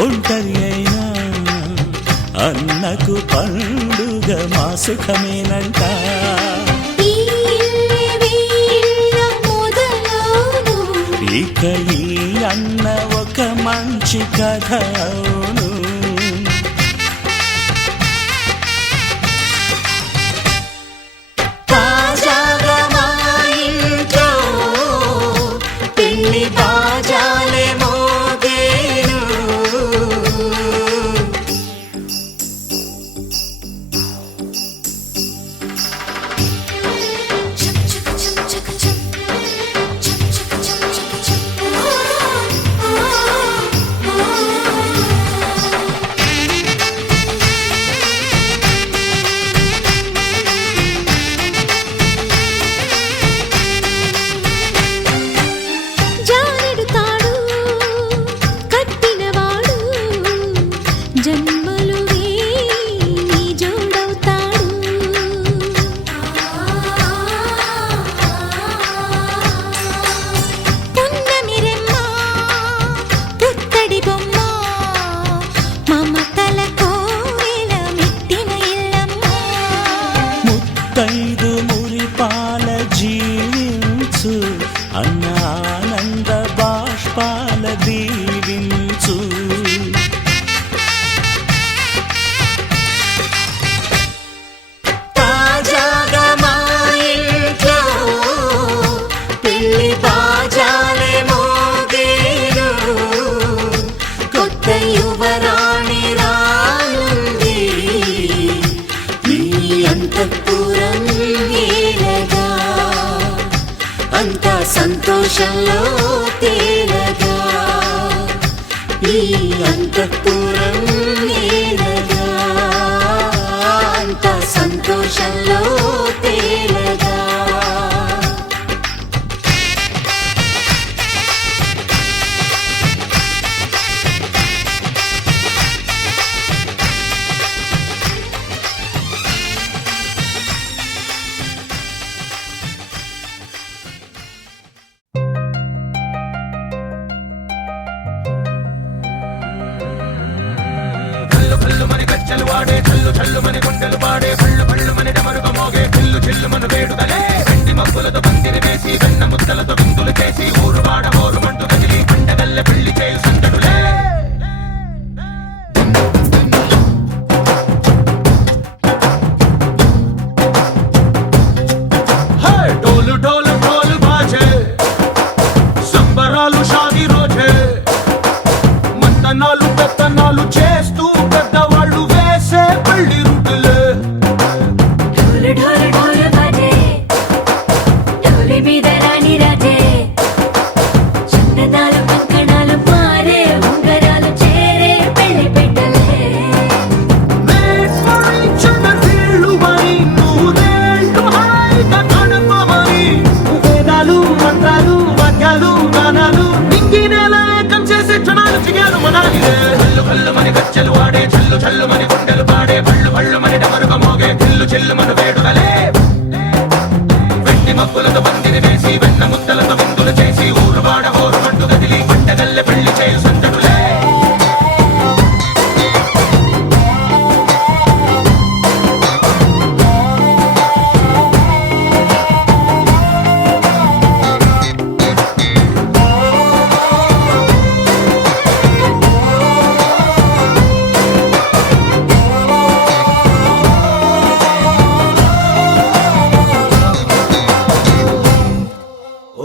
ఒంటరి అయినా అన్నకు పండుగ మా సుఖమేనంట. ఇక ఈ అన్న ఒక మంచి కథ అవును. తాజాగా మా ఇంట్లో పెళ్లి బాజాలే మోగేను. ముత్తైదు మురిపాల జీవించు అన్న ఆనంద బాష్పాల దీవించు. తాజాగా మా ఇంట్లో పెళ్లి బాజాలే మోగేను. కొత్త యువరాణి రానుంది ఈ అంతఃపురం ఏలగా. అంతా సంతోషంలో తేలగా ఈ అంతఃపురం ఏలగా. అంతా సంతోషంలో తేలగా. మని గజ్జలు వాడే చల్లు చల్లు మని గుండెలు పాడే పళ్ళు పళ్ళు మని డమరుగ మోగే చిల్లు చిల్లు మన వేడుదలే. వెండి మబ్బులతో పందిరి వేసి వెన్న ముద్దలతో విందులు చేసి ఊరు వాడ ఊరు మంటు కదిలి పండగల్లె పెళ్లి చేయు సందడులే. డోలు డోలు డోలు బాజే సంబరాలు షాదీ రోజే. మంతనాలు పెత్తనాలు చేస్తూ పెద్దవాళ్ళు వేసే పెళ్లి రుటులే. ఢోలు ఢోలు ఢోలు బాజే ఢోలి మీద రాణి రాజే. చందనాలు కంకణాలు మారే ఉంగరాలు చేరే పెళ్లి పెట్టలే. వేదాలు మంత్రాలు వాక్యాలు గానాలు ఇంగినేలా ఏకం చేసే క్షణాలు చిగాలు మనాలిలే. కల్లు కల్లు మని గజ్జలు వాడే చల్లు చల్లు మని గుండెలు పాడే పళ్ళు పళ్ళు మని డమరుగ మోగే చిల్లు చిల్లు మన వేడుదలే. వెండి మబ్బులతో పందిరి వేసి వెన్న ముద్దలతో విందులు చేసి ఊరు వాడ ఊరు మంటు కదిలి పండగల్లె పెళ్లి చేయు సందడులే.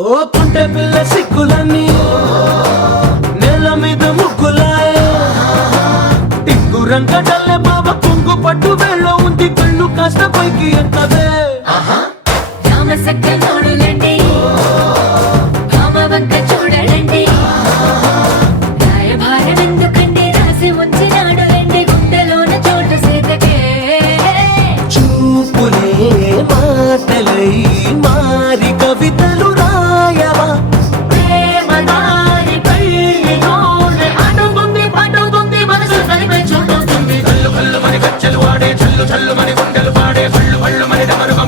ఓ పుంటె పిల్ల సిక్కులన్నీ నేల మీద ముగ్గులాయ. టింగు రంగడల్లె బాబా కొంగు పట్టు వేళ్ళ ఉంది కళ్ళు కాస్త పైకి ఎత్తవే. రామ సక్క నోడులండి రామ వంక చూడడండి. రాయభారం ఎందుకండి రాసి ఉంచినాడు రండి గుండెలోన చోటు సేతకే. చూపులే మాటలై మారి కవితలు రాయవా. ప్రేమ దారి పెళ్లి నోడే అడుగుంది మనసు కలిపే చోటవుతుంది. కల్లు కల్లు మని గజ్జలు వాడే చల్లు చల్లు మని గుండెలు పాడే పళ్ళు పళ్ళు మని డమరుగ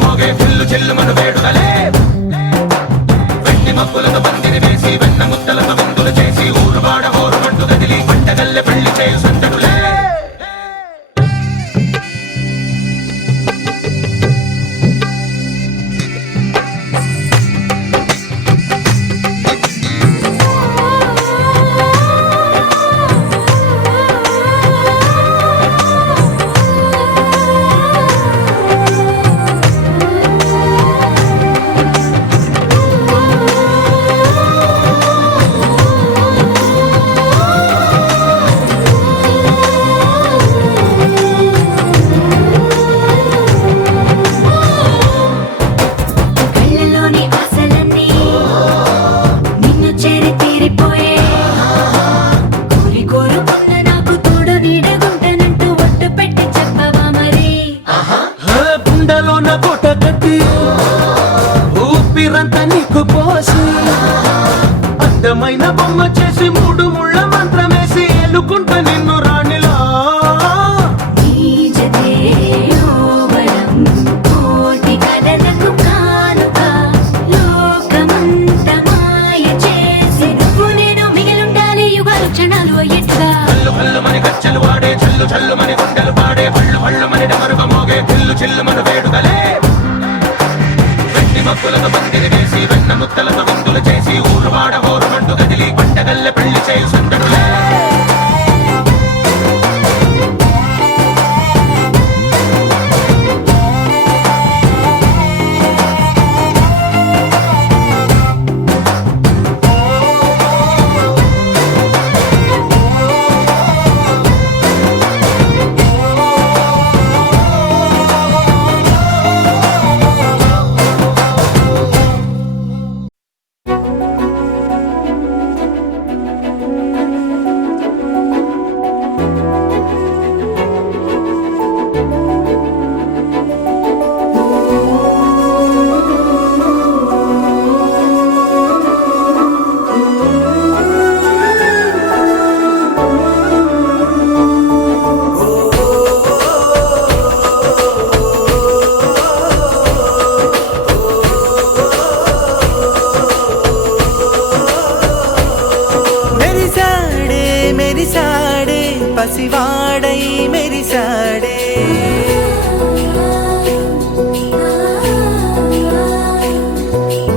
విరిసాడే పసివాడై మెరిసాడే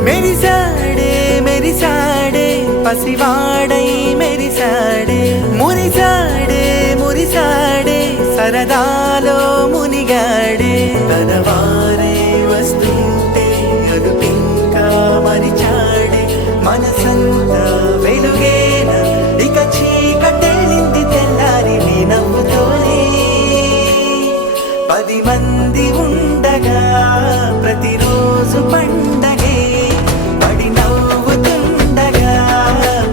మెరిసాడే మెరిసాడే పసివాడై మెరిసాడే మురిసాడే మురిసాడే సరదాలో మునిగాడే తనవారే వస్తుంటే అదుపింకా మరిచాడే మనసంతా వెలుగేన ఇక చీకటెళ్ళింది తెల్లారి నీ నవ్వుతోనే 10 మంది ఉండగా ప్రతిరోజు పండగే పడి నవ్వుతుండగా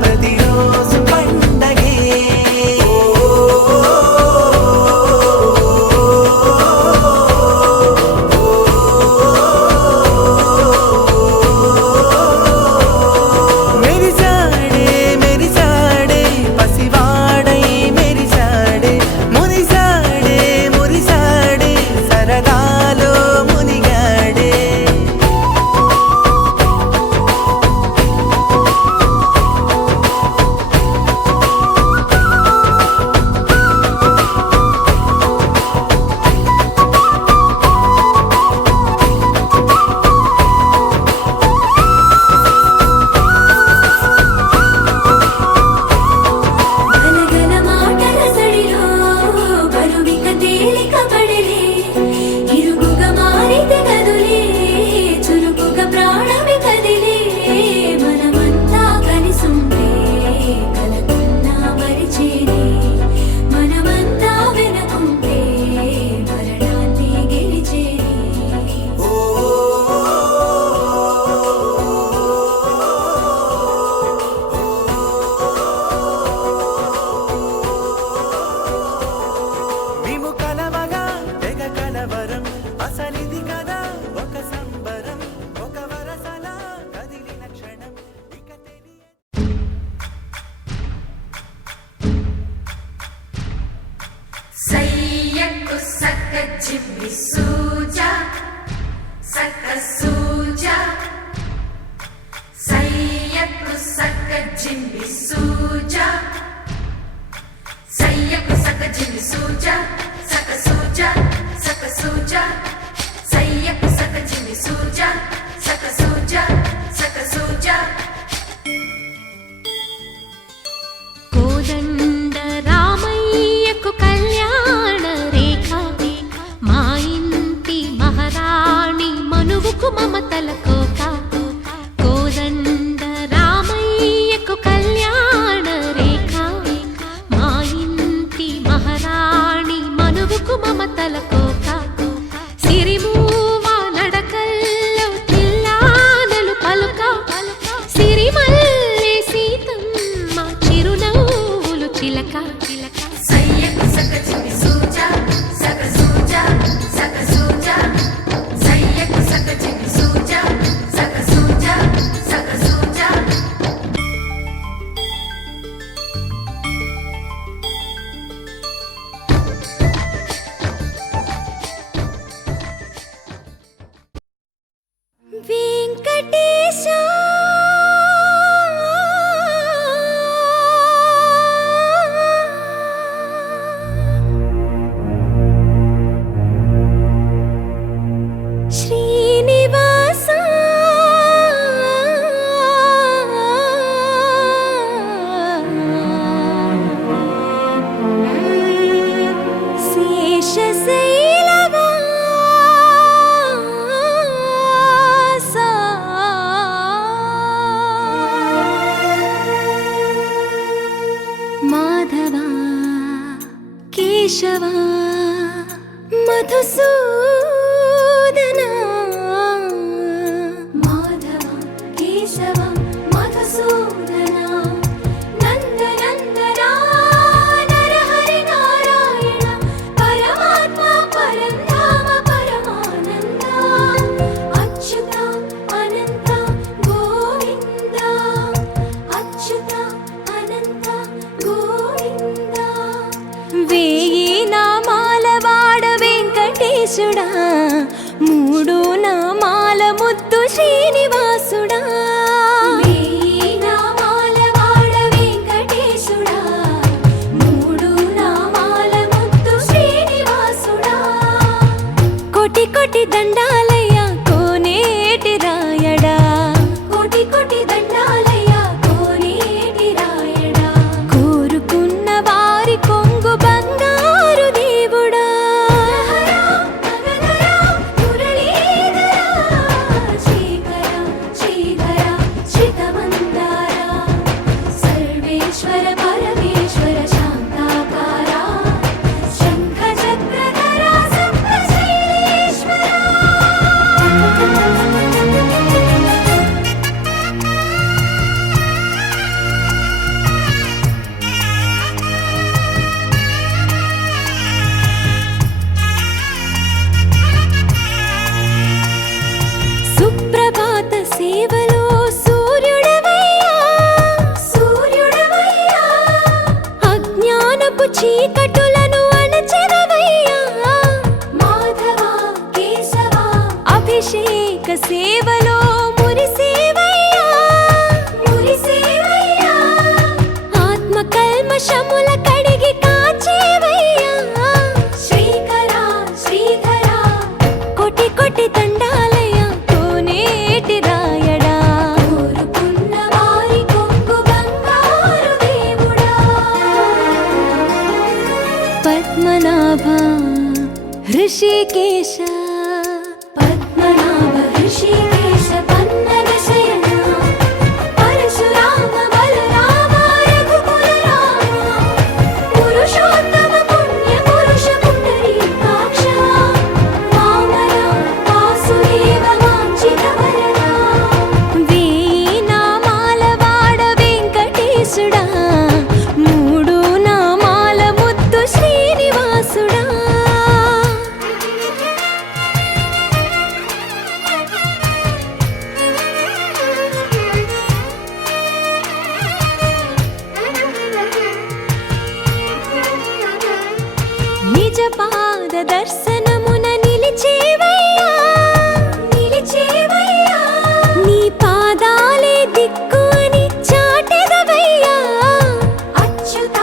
ప్రతిరోజు పండగే మెరిసాడే మెరిసాడే పసివాడై మెరిసాడే మురిసాడే మురిసాడే సరదాలో మునిగాడే గలగల మాటల సడిలో బరువిక తేలిక పడలే ఇరుగుగా మారితే కదులే చురుకుగా ప్రాణమి కదిలే మనమంతా కలిసుంటే కలకున్నా మరిచేనే మనమంతా వెనకుంటే మరణాన్ని గెలిచేనే మేము కలవగా తెగ కలవరం అసలిది కదా ఒక సంబరం ఒక వరసలా కదిలిన క్షణం ఇక తెలియ సయ్యకు సక్క జిమ్మి సూజా సక్క సూజా సయ్యకు సక్క జిమ్మి సూజా సయ్యకు సక్క జిమ్మి సూజా సక్క సూజా సక్క సూజా సయ్యకు సక్క జిమ్మి సూజా సక్క సూజా సక్క సూజా కోదండ రామయ్యకు కళ్యాణ రేఖ మా ఇంటి మహారాణి మనువుకు మమతల కోక కోదండ రామయ్యకు కళ్యాణ రేఖ మా ఇంటి మహారాణి మనువుకు మమతల కోక సిరిమూవ నడకల్లో చిల్లానలు పలుక సిరిమల్లె సీతమ్మ చిరునవ్వులు చిలక సయ్యకు సక చిమి సూజా సక సూజా సక సూజా సయ్యకు సక చిమి సూజా సక సూజా సక సూజా వెంకటేశా శ్రీనివాస మాధవా కేశవా మధుసూదనా మాధవా కేశవా మధుసూదనా నందనందనా నరహరి నారాయణ పరమాత్మ పరంధామ పరమానంద అచ్యుత అనంత గోవింద అచ్యుత అనంత గోవింద వేయి నామాల వాడ వెంకటేశుడా మూడు నామాల ముద్దు శ్రీనివాసుడా వేయి నామాల వాడ వెంకటేశుడా దండాలయ్యా కోనేటి రాయడా, కోటి కోటి దండాలయ్యా కోనేటి రాయడా, కోరుకున్న వారి కొంగు బంగారు దేవుడా. శ్రీకర శ్రీధర శ్రితమందార సర్వేశ్వర పరమేశ్వర శాంతాకార శంఖ చక్రధర సప్తశైలేశ్వర. సుప్రభాత సేవలో సూర్యుడవయ్యా, సూర్యుడవయ్యా, అజ్ఞానపు చీకటులను అణచెదవయ్యా. మాధవ కేశవ అభిషేక సేవలో మురిసేవయ్యా, మురిసేవయ్యా, ఆత్మ కల్మషముల కడిగి కాచేవయ్యా. శ్రీకర శ్రీధర కోటి కోటి దండాలయ్యా కోనేటి రాయడా, కోరుకున్న వారి కొంగు బంగారు దేవుడా. పద్మనాభ హృషికేశ, పద్మనాభ హృషికేశ పన్నగ శయన పరశురామ బలరామ రఘుకుల రామ పురుషోత్తమ పుణ్య పురుష పుండరీకాక్ష వామన వాసుదేవ వాంఛిత వరద. వేయి నామాల వాడ వెంకటేశుడా, మూడు నామాల ముద్దు శ్రీనివాసుడా. నిజ పాద దర్శనమున నిలిచేవయ్యా, నిలిచేవయ్యా, నీ పాదాలే దిక్కు అని చాటెదవయ్యా. అచ్యుత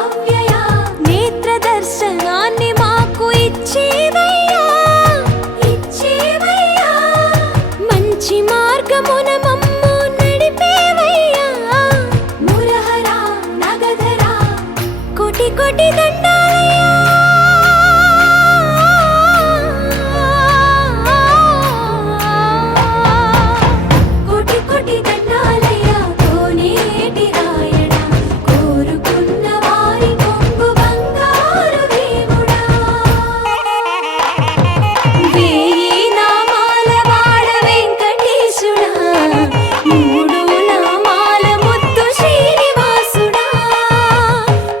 అవ్యయ నేత్ర దర్శనాన్ని మాకు ఇచ్చేవయ్యా, ఇచ్చేవయ్యా, మంచి మార్గమున మమ్ము నడిపేవయ్యా. మురహర నగధర కోటి కోటి దండాలయ్యా. కోటి కోటి దండాలయ్యా కోనేటి రాయడా, కోరుకున్న వారి కొంగు బంగారు దేవుడా. వేయి నామాల వాడ వెంకటేశుడా, మూడు నామాల ముద్దు శ్రీనివాసుడా.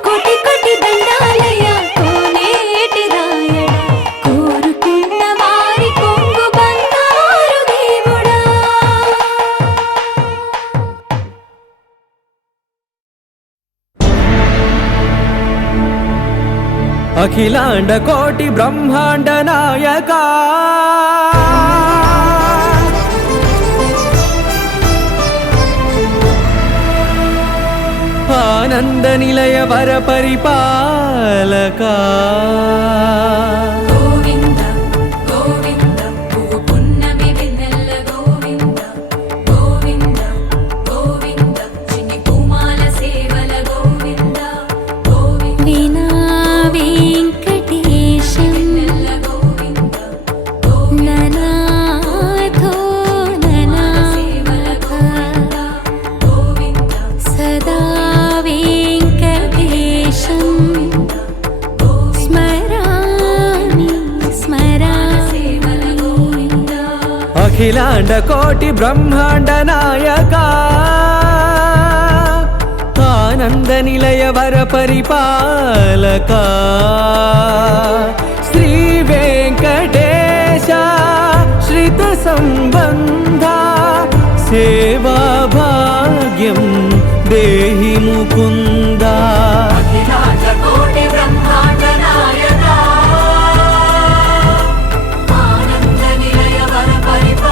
కోటి కోటి దండాలయ్యా కోనేటి రాయడా, కోరుకున్న వారి కొంగు బంగారు దేవుడా. అఖిలాండ కోటి బ్రహ్మాండ నాయక, ఆనంద నిలయ వర పరిపాలక, గోవింద గోవింద పువ్వు పున్నమి వెన్నెల గోవింద, గోవింద గోవింద చిన్ని పూమాల సేవల గోవింద, గోవింద వినా వెంకటేశం వెన్నెల గోవింద, గోవింద ననాథో సేవల ననాథ గోవింద, గోవింద సదా వెంకటేశం స్మరామి స్మరామి. సేవల గోవింద. అఖిలాండ కోటి బ్రహ్మాండ నాయక, ఆనంద నిలయ వర పరిపాలక, శ్రీ వెంకటేశ శ్రిత సంబంధ సేవా భాగ్యం దేహి ముకుంద. అఖిలాండ కోటి బ్రహ్మాండ నాయక, ఆనంద నిలయ వర పరిపాలక.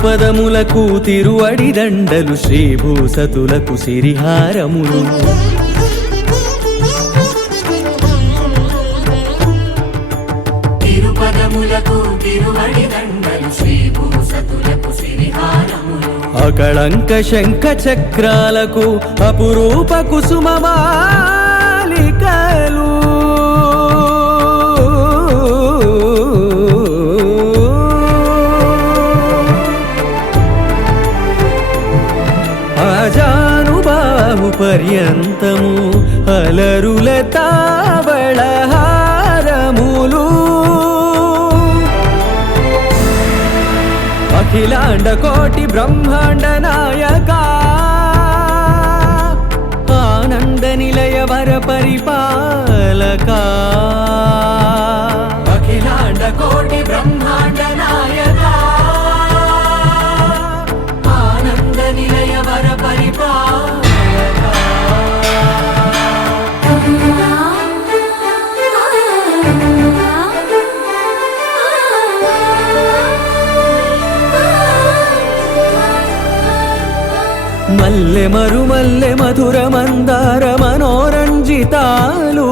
తిరుపదములకు తిరువడి దండలు శ్రీభూసతులకు సిరిహారములు తిరుపదములకు తిరువడి దండలు శ్రీభూసతులకు సిరిహారములు అకళంక శంఖ చక్రాలకు అపురూప కుసుమమాలికలు ఆజానుబాహు పర్యంతము అలరుల తావళహారములు అఖిలాండ కోటి బ్రహ్మాండ నాయక ఆనంద నిలయ వర పరిపాలక అఖిలాండ కోటి బ్రహ్మాండ నాయక ఆనంద నిలయ వర పరిపాలక మల్లె మరుమల్లె మధుర మందార మనోరంజితాలు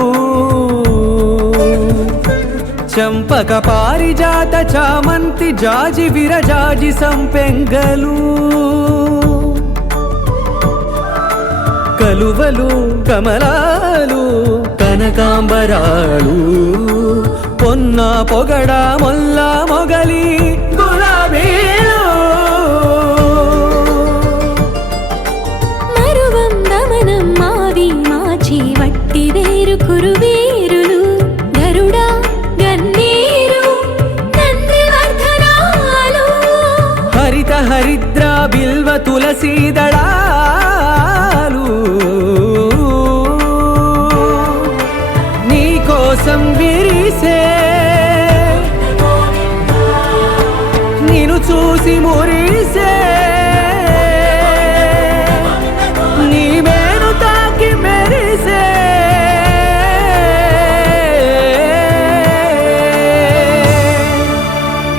చంపక పారిజాత చామంతి జాజి విరజాజి సంపెంగలు కలువలు కమలాలు కనకాంబరాలు పొన్న పొగడ మొల్ల మొగలి గులాబీలు వట్టి వేరు కురువేరులు గరుడ గన్నేరు నందివర్ధనాలు హరిత హరిద్ర బిల్వ తులసీదళాలు నీ కోసం విరిసే నిన్ను చూసి మురిసే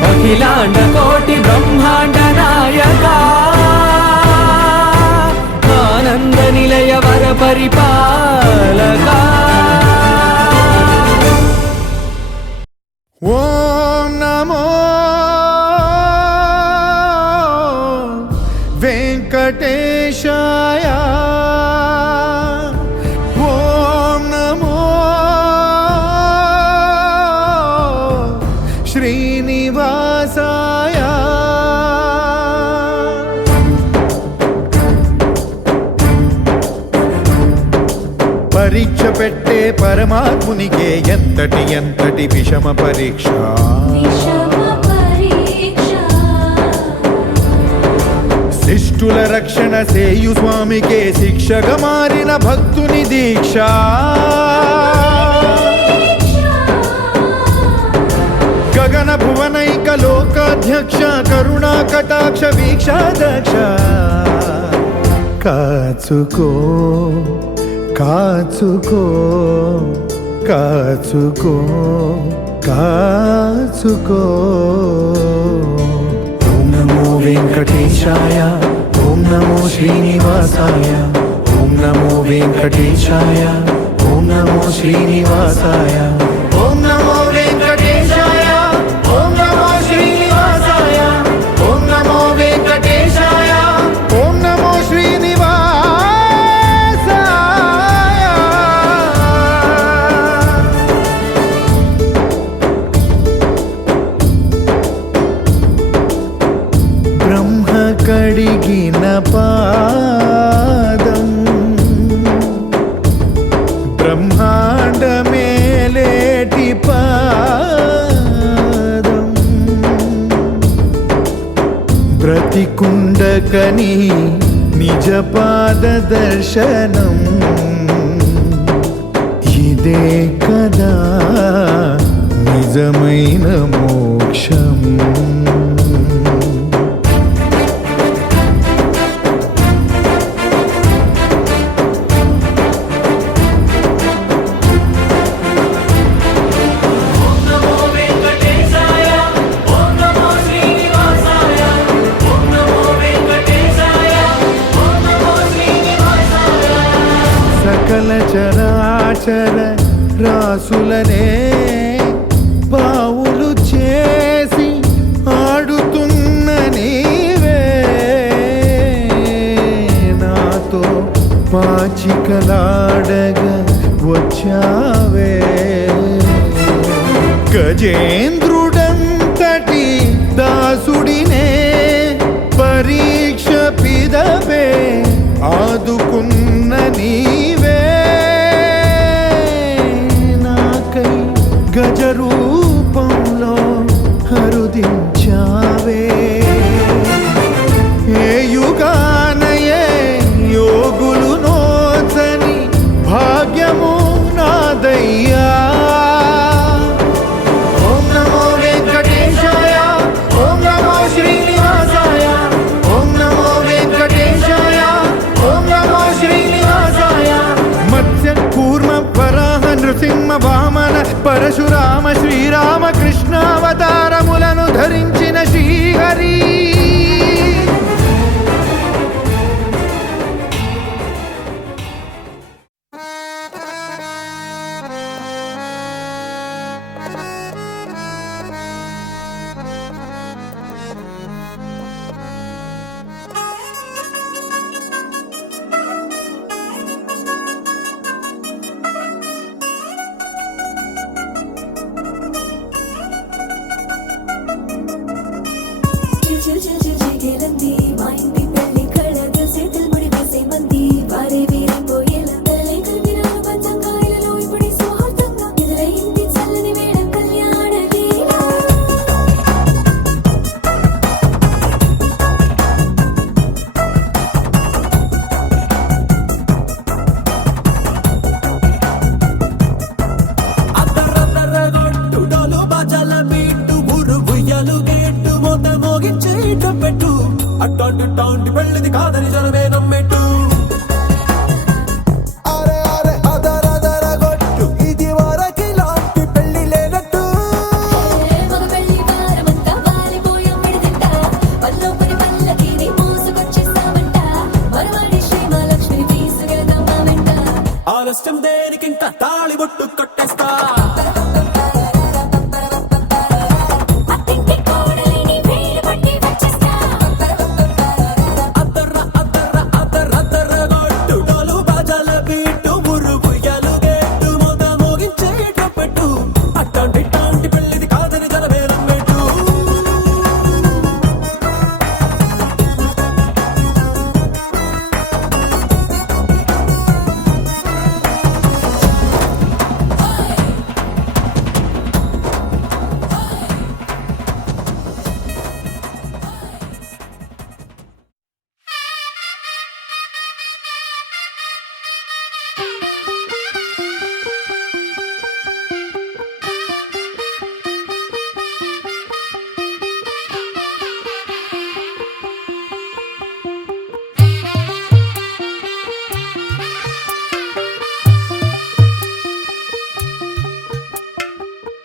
అఖిలాండ కోటి బ్రహ్మాండ నాయక ఆనంద నిలయ వర పరిపాలక ఓం నమో వెంకటేశాయ ఓం నమో శ్రీనివాసాయ పరీక్ష పెట్టే పరమాత్మునికే ఎంతటి ఎంతటి విషమ పరీక్ష శిష్టుల రక్షణ సేయు స్వామికే శిక్షగా మారిన భక్తుని దీక్ష గగన భువనైక లోకాధ్యక్ష కరుణా కటాక్ష వీక్షాదక్ష కాచుకో కాచుకో కాచుకో కాచుకో ఓం నమో వెంకటేశాయ ఓం నమో శ్రీనివాసాయ ఓం నమో వెంకటేశాయ ఓం నమో శ్రీనివాసాయ ఓం నమో వెంకటేశాయ ఓం నమో శ్రీనివాసాయ ఓం నమో వెంకటేశాయ ఓం నమో శ్రీనివాసాయ బ్రహ్మ కడిగిన పాదం బ్రహ్మాండ మేలేటి పాదం బ్రతికుండకని నిజ పాద దర్శనం ఇదే కదా నిజమైన మోక్షం దాసులనే పావులు చేసి ఆడుతున్న నీవే నాతో పాచికలాడగా వచ్చావే గజేంద్రుడంతటి దాసుడినే పరీక్ష పిదవే ఆదుకున్న నీవే నాకై గజరూపంలో హరుదించావే ఏ యుగానయే యోగులు నోచని భాగ్యము నాదయ్యా ఓం నమో వెంకటేశాయ ఓం నమో శ్రీనివాసాయ ఓం నమో వెంకటేశాయ ఓం నమో శ్రీనివాసాయ మత్స్య కూర్మ వరాహ నృసింహ వామన పరశురామ శ్రీరామ కృష్ణావతారములను ధరించిన శ్రీహరి చిల్ చిల్ చిల్ చిగేలంది మా ఇంటి పెళ్లి కళగా చేతులు ముడి వేసే మంది వారే వీరిపోయేలందరలే కలిపినారు పంచంగాయలలో ఇప్పుడే సౌహార్దంగా ఎదురైంది చల్లని వేళ కళ్యాణ తీరా అద్దరద్దరగొట్టు డోలు బాజాల బీటు ఊరు ఉయ్యాలు గేట్టు మోత మోగించే పెట్టు అట్టాంటి టాంటి పెళ్ళిది కాదని జనమే నమ్మెట్టు అరే అరే అదరదరగొట్టు ఇది వరకి లాంటి పెళ్లి లేనట్టు మగ పెళ్లి వారమంతా వాలిపోయాం విడిదింట పల్లోపరి పల్లకిని మోసుకొచ్చేస్తామంట మరవాడి శ్రీమహాలక్ష్మి తీసుకెళ్దాం మా వెంట ఆలస్యం దేనికి ఇంకా తాళి బొట్టు కొట్టేస్తా అత్తింటి కోడలిని వేలు పట్టి వచ్చేస్తా అద్దర్ర అద్దర్ర అద్దరద్దరగొట్టు డోలు బాజాల బీటు ఊరు ఉయ్యాలు గేట్టు మోత మోగించే పెట్టు అట్టాంటి టాంటి పెళ్ళిది కాదని జనమే నమ్మెట్టు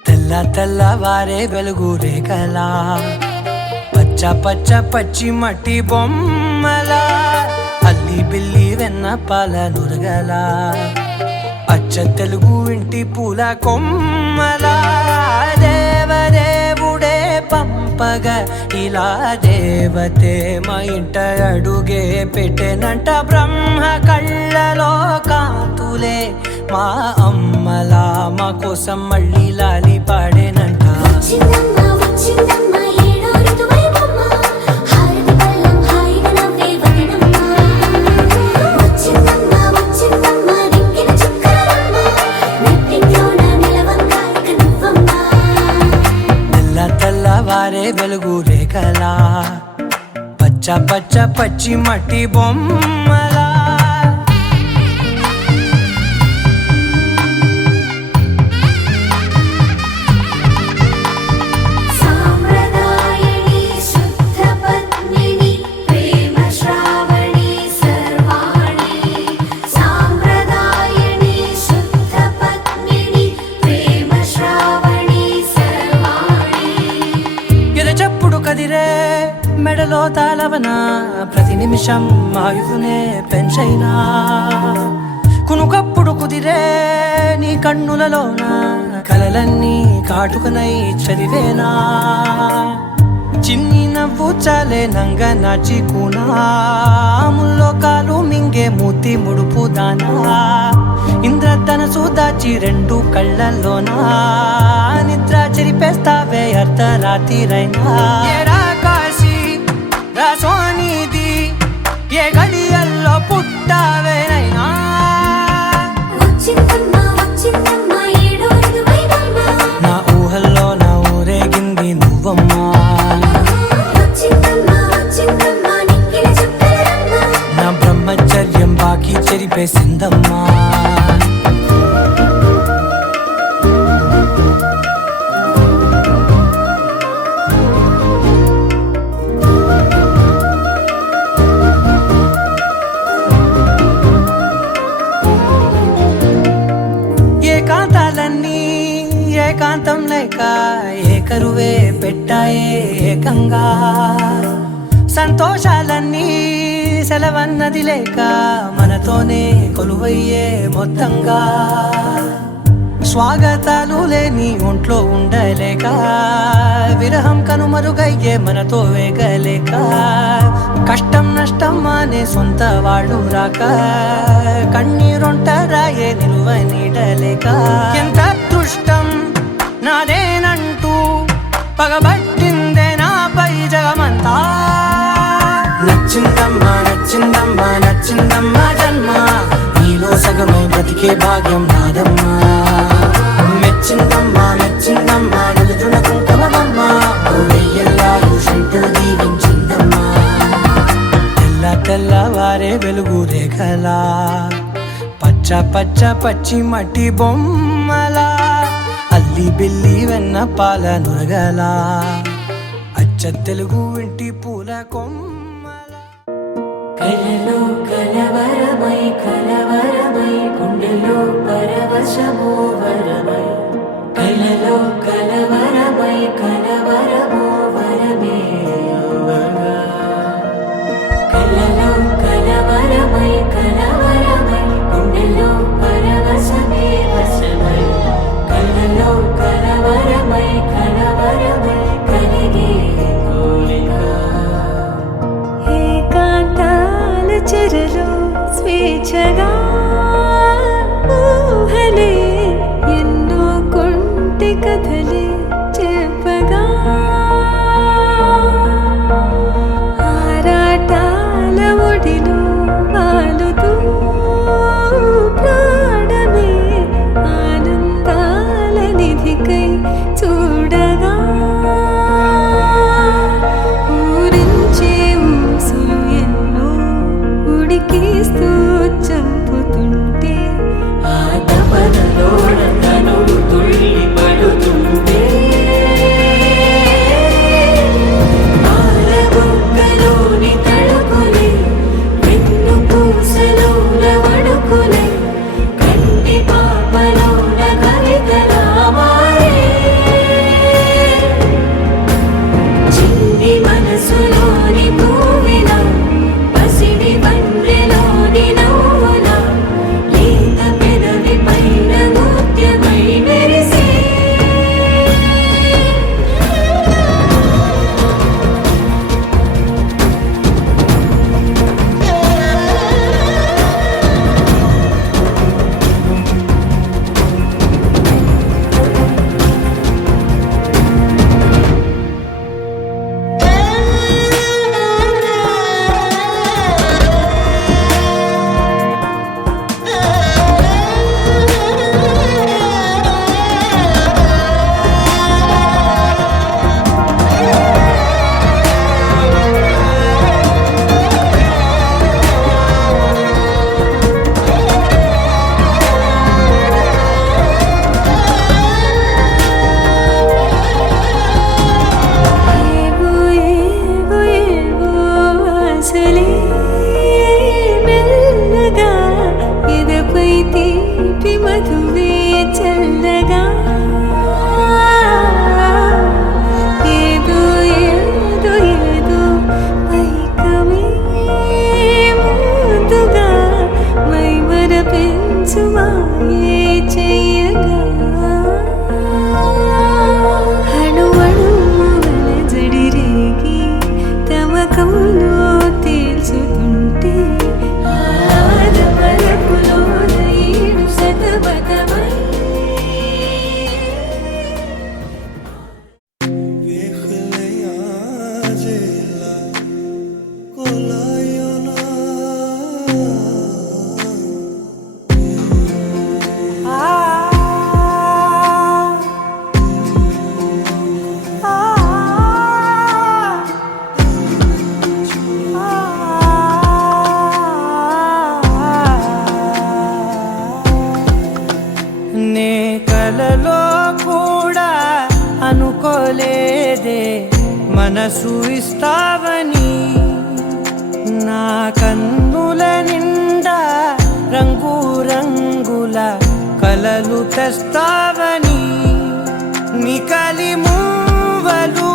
తెల్ల తెల్లవారే వెలుగు రేఖలా పచ్చ పచ్చ పచ్చి మట్టి బొమ్మలా అల్లి బిల్లి వెన్న పాల నురగలా అచ్చ తెలుగు ఇంటి పూల కొమ్మలా దేవదేవుడే పంపగా ఇలా దేవతే మా ఇంట అడుగే పెట్టెనంట బ్రహ్మ కళ్ళలో కాంతులే మా అమ్మలా మా కోసం మళ్ళీ లాలి పాడేనంట వచ్చిందమ్మ వచ్చిందమ్మ ఏడో ఋతువైవమ్మ హారతి పళ్ళం హాయిగా నవ్వే వదినమ్మ వచ్చిందమ్మ వచ్చిందమ్మ దిక్కిన చుక్కలమ్మ నెట్టింట్లోన నిలవంగా ఇక నువ్వమ్మ తెల్ల తెల్లవారే వెలుగు రేఖలా పచ్చ పచ్చ పచ్చి మట్టి బొమ్మలా సాంప్రదాయని శుద్ధ పద్మిని ప్రేమ శ్రావణి సర్వాణి సాంప్రదాయని శుద్ధ పద్మిని ప్రేమ శ్రావణి సర్వాణి ఎరచప్పుడు కదిరే మెడలో తాళవన ప్రతి నిమిషం ఆయువునే పెంచైనా కునుకప్పుడు కుదిరే నీ కన్నులలోన కలలన్నీ కాటుకనై చదివేనా చిన్ని నవ్వు చాలే నంగ నాచికునా ముల్లోకాలు మింగే మూతి ముడుపు దానా ఇంద్రధనసు దాచి రెండు కళ్ళల్లోనా నిద్ర చెరిపేస్తావే అర్ధరాత్రిరైనా ఏరా కాశీ రా సోనిది ఏ గడియల్లో పుట్టావేనైనా వచ్చిందమ్మా ఏడో ఋతువైవమ్మా నా ఊహల్లో నా ఊరేగింది నువ్వమ్మా వచ్చిందమ్మా నిక్కిన చుక్కలమ్మా నా బ్రహ్మచర్యం బాకీ చెరిపేసిందమ్మా ఏకాంతాలన్నీ ఏకాంతం లేక ఏకరువే పెట్టాయే ఏకంగా సంతోషాలన్నీ సెలవన్నది లేక మనతోనే కొలువయ్యే మొత్తంగా స్వాగతాలు లేని ఒంట్లో ఉండలేక విరహం కనుమరుగయ్యే మనతో వేగలేక కష్టం నష్టం అనే సొంత వాళ్ళు రాక కన్నీరొంటరాయే నిలువ నీడలేక ఎంత అదృష్టం నాదేనంటూ పగబట్టిందే నాపై జగమంతా నచ్చిందమ్మా నచ్చిందమ్మా నచ్చిందమ్మా జన్మ నీలో సగమై బ్రతికే భాగ్యం నాదమ్మా మెచ్చిందమ్మా మెచ్చిందమ్మా నిలుచున్న కుంకుమమ్మా వెయ్యల్లాయుషంటూ దీవించిందమ్మా తెల్ల తెల్లవారే వెలుగు రేఖలా పచ్చ పచ్చ పచ్చి మట్టి బొమ్మలా అల్లి బిల్లి వెన్న పాల నురగలా అచ్చ తెలుగు ఇంటి పూల కొమ్మల కలలో కలవరమై కలవరమై గుండెలో పరవశమో వరమై కలలో కలవరమై కలవరమో వరమే యోగగా కలలో కలవరమై కలవరమై గుండెలో పరవశమే వశమై కలలో కలవరమై కలవరమై కలిగే కోరిక ఏకాంతాల చెరలో స్వేచ్ఛగా ఊహలే ఎన్నో కొంటె కథలే కలలో కూడా అనుకోలేదే మనసు ఇస్తావని. నా కన్నుల నిండా రంగు రంగుల కలలు తెస్తావని. నికలి మూవలు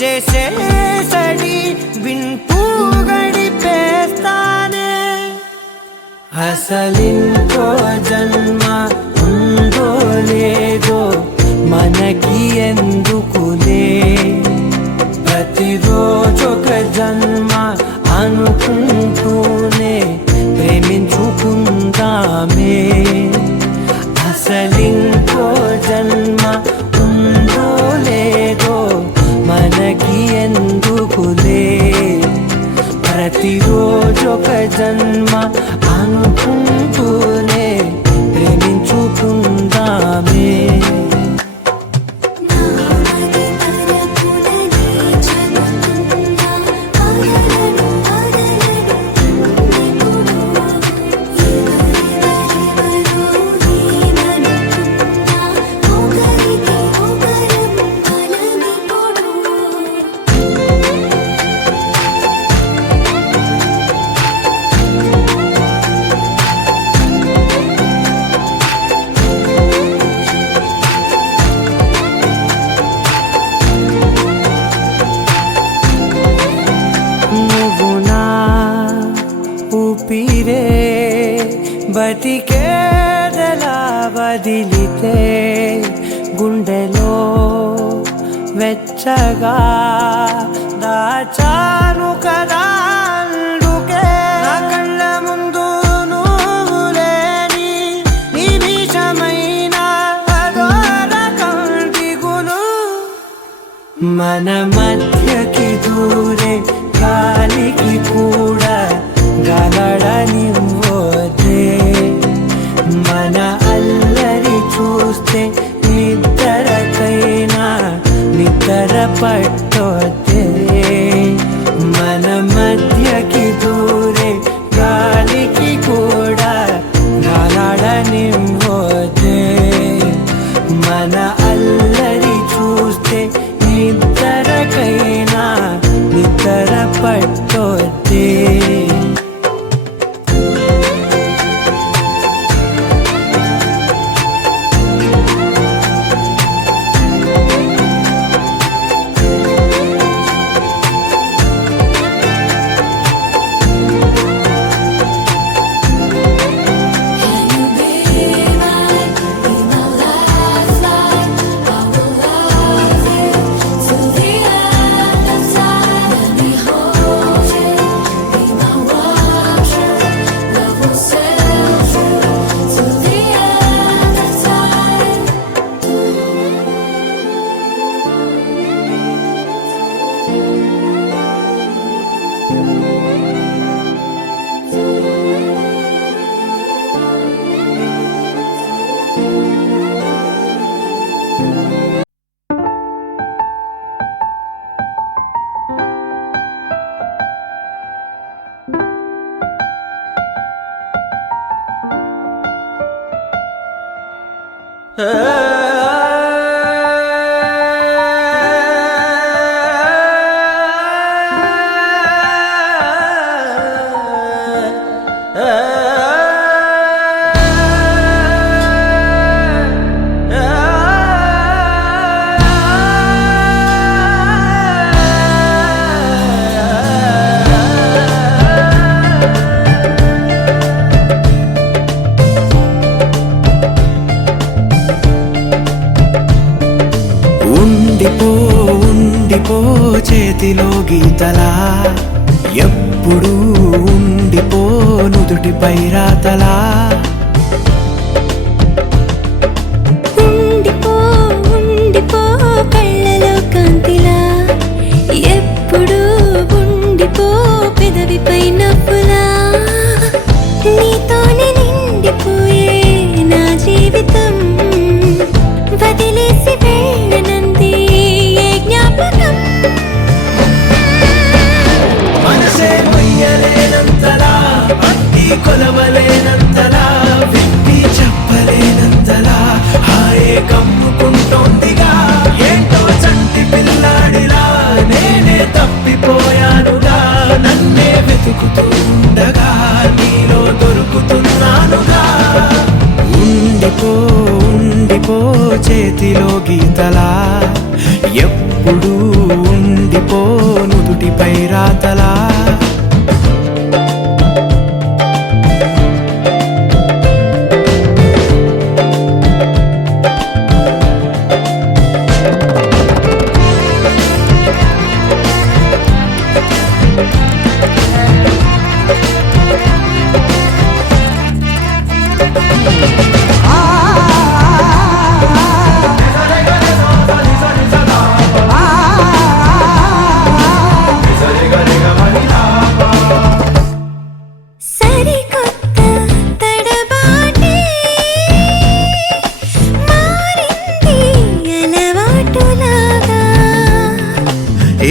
చేసేసడి వింటూ గడిపేస్తానే. అసలింకో జన్మ ఉందో లేదో మనకి ఎందుకులే, ప్రతిరోజొక జన్మ అనుకుంటూనే ప్రేమించుకుందామే. అసలింకో జన్మ ఉందో లేదో మనకి ఎందుకులే, ప్రతిరోజొక జన్మ అనుకుంటూనే ప్రేమించుకుందామే. ఊపిరే బతికేదలా వదిలితే గుండెలో వెచ్చగా దాచాను కదా. అందుకే నా కళ్ళ ముందు నువ్వు లేని నిమిషమైన అదోరకం దిగులు. మన మధ్యకి దూరే గాలికి కూడా గలడనివ్వదే. మన అల్లరి చూస్తే నిద్రకైనా నిద్ర పట్టొద్దే. మన మధ్యకి దూరే గాలికి కూడా గలడనివ్వదే. మన అల్లరి చూస్తే నిద్రకైనా నిద్ర పట్టొద్దే. ఉండిపో చేతిలో గీతలా, ఎప్పుడు ఉండిపో నుదుటిపై రాతలా. ఉండిపో ఉండిపో కళ్ళలో కాంతిలా, ఎప్పుడు ఉండిపో పెదవిపై నవ్వులా. నీతోనే నిండిపోయే నా జీవితం, వదిలేసి వెళ్ళనంది ఏ జ్ఞాపకం. మనసే మొయ్యలేనంతలా, అట్టి కొలవలేనంతలా, విప్పి చెప్పలేనంతలా, హాయే కమ్మ ఉంటోందిగా ఏంటో చంటి పిల్లాడిలా నేనే తప్పిపోయానుగా నన్నే వెతుకుతుండగా నీలో దొరుకుతున్నానుగా ఉండిపో ఉండిపో చేతిలో గీతలా ఎప్పుడు ఉండిపో నుదుటిపై రాతలా సరికొత్త తడబాటే మారింది అలవాటులాగా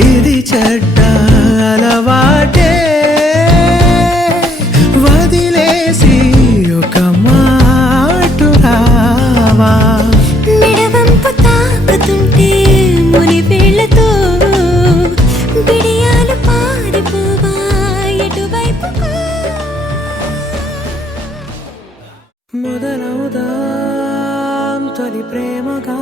ఇది చెడ్డ అలవాటే వదిలేసి ఒక మాట రావా మెడవంపు తాకుతుంటే మునిపేళ్లతో బిడియాలు పారిపోవా ఎటువైపుకు మొదలవుదాం తొలి ప్రేమగా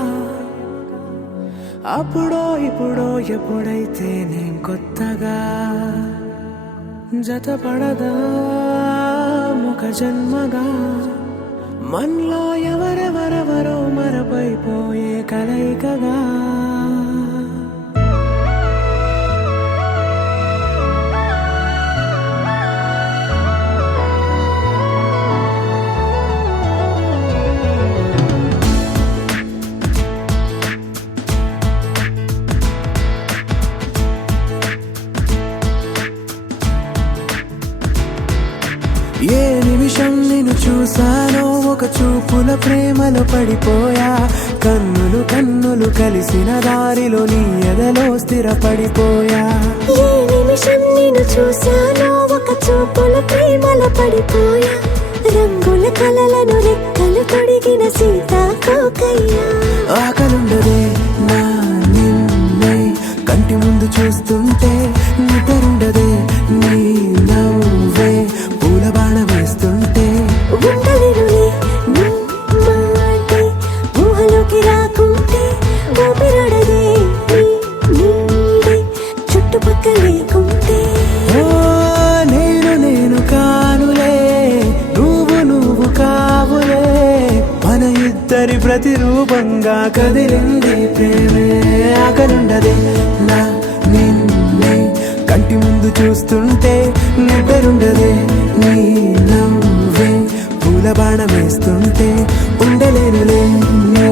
అప్పుడో ఇప్పుడో ఎప్పుడైతే నేను కొత్తగా జతపడదా ఒక జన్మగా మనలో ఎవరెవరెవరో మరపైపోయే కలయికగా ఏ నిమిషం నిన్ను చూసానో ఒక చూపుల ప్రేమలో పడిపోయా కన్నులు కన్నులు కలిసిన దారిలో నీ ఎదలో స్థిరపడిపోయా ఏ నిమిషం నేను చూశానో ఒక చూపుల ప్రేమలో పడిపోయా రంగుల కలలను రెక్కలు తొడిగిన సీతాకోకయ్యా ఆకలుండదే నా నిన్నే కంటి ముందు చూస్తుంటే నిద్రుండదే నీ నవ్వే పూల బాణ వేస్తుంటే ఉండలేనులే నీ మాటే ఊహలోకి రాకుంటే ఊపిరాడదే నీ నీడే చుట్టుపక్కల లేకుంటే ఓ నేను కానులే నువ్వు కావులే మన ఇద్దరి ప్రతిరూపంగా కదిలింది ప్రేమే ఆకలుండదే నా నిన్నే కంటి ముందు చూస్తుంటే నిద్రుండదే నీ నవ్వే పూల బాణ వేస్తుంటే ఉండలేనులే నీ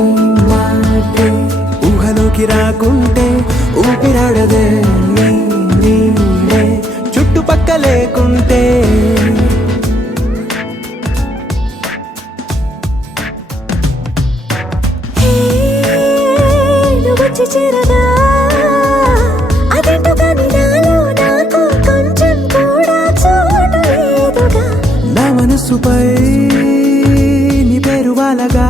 మాటే ఊహలోకి రాకుంటే ఊపిరాడదే నీ నీడే చుట్టుపక్క లేకుంటే నువ్వు వచ్చి చేరగా అదేంటో కానీ నాలో నాకు కొంచెం కూడా చోటు లేదుగా నా మనసుపై నీ పేరు వాలగా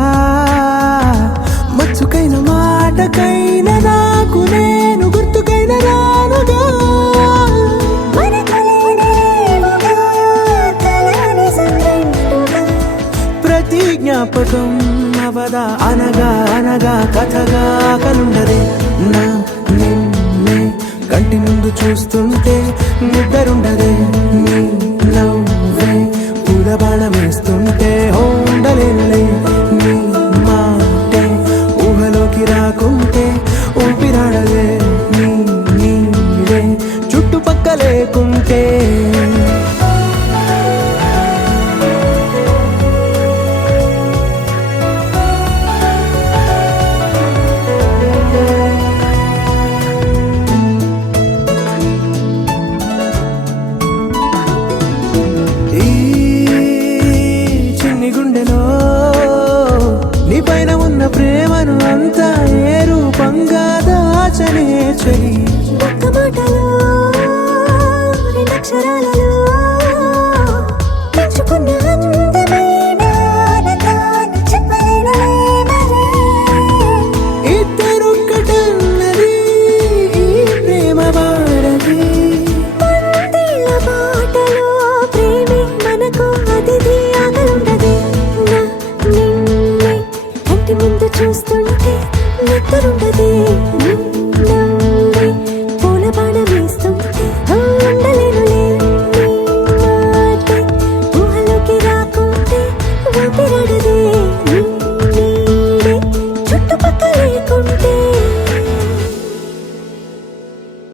మచ్చుకైన మాటకైన నాకు నేను గుర్తుకైన రానుగా మనకులేనేమోగా కలని సంగంటుగా ప్రతి జ్ఞాపకం అవదా అనగా అనగా కథగా కలుండదే నా నిన్నే కంటి ముందు చూస్తుంటే నిద్రుండదే